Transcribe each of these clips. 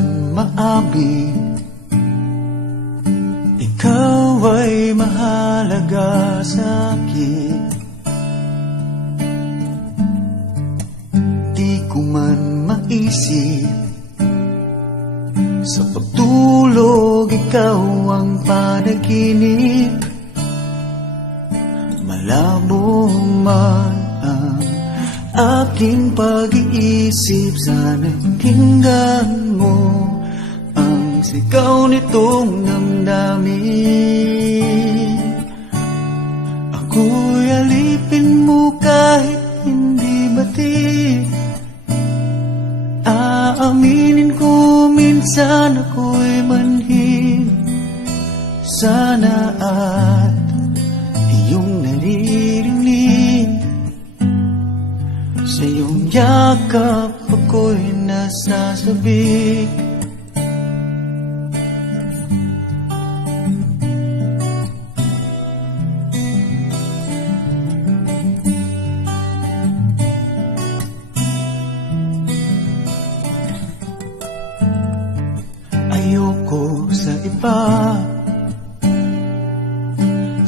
man maamin, ikaw ay mahalaga sa'kin. Di ko man maisip, sa pagtulog ikaw ang panaginip. Malabo man ang aking pag-iisip, sana'y pakinggan mo ang sigaw nitong damdamin. Ako'y alipin mo kahit hindi batid. Aaminin ko minsan ako'y manhid. Sana at iyong naririnig, sa iyong yakap ako'y nasasabik. Ayoko sa iba,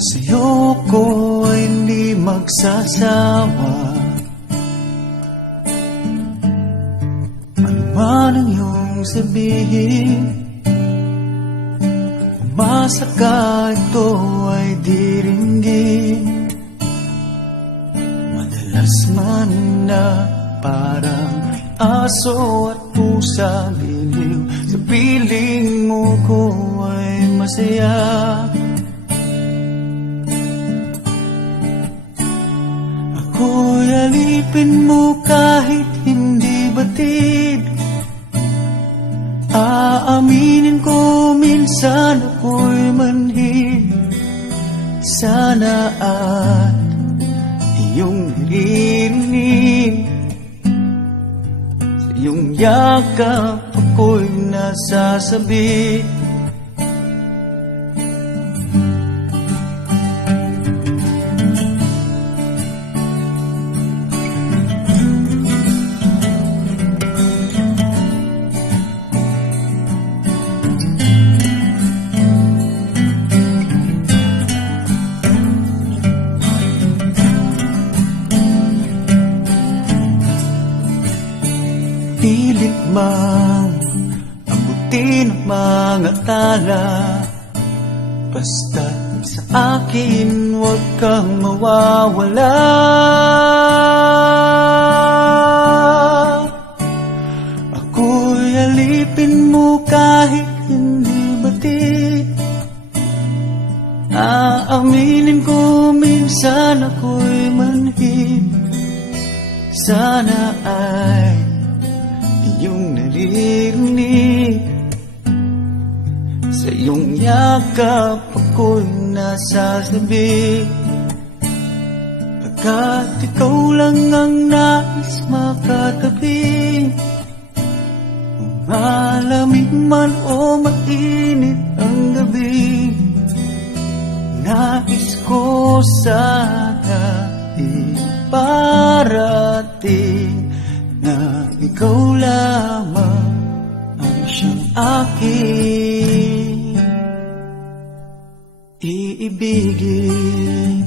sa'yo ko ay hindi magsasawa. Ano man ang iyong sabihin, umasa ka ito ay diringgin. Madalas man na parang aso at pusa, biliw sa piling mo ko ay masaya. Ako'y alipin mo kahit hindi batid. Aaminin ko minsan ako'y manhid. Sana at iyong naririnig, sa iyong yakap ako'y nasasabi. Pilit mang abutin ang mga tala, basta't sa akin huwag kang mawawala. Ako'y alipin mo kahit hindi batid. Aaminin ko minsan ako'y manhid. Sana ay iyong naririnig, sa iyong yakap ako'y nasasabi. Pagkat ikaw lang ang nais makatabi, malamig man o mainit ang gabi, nais ko sana iparating na ikaw lamang ang siyang aking iibigin.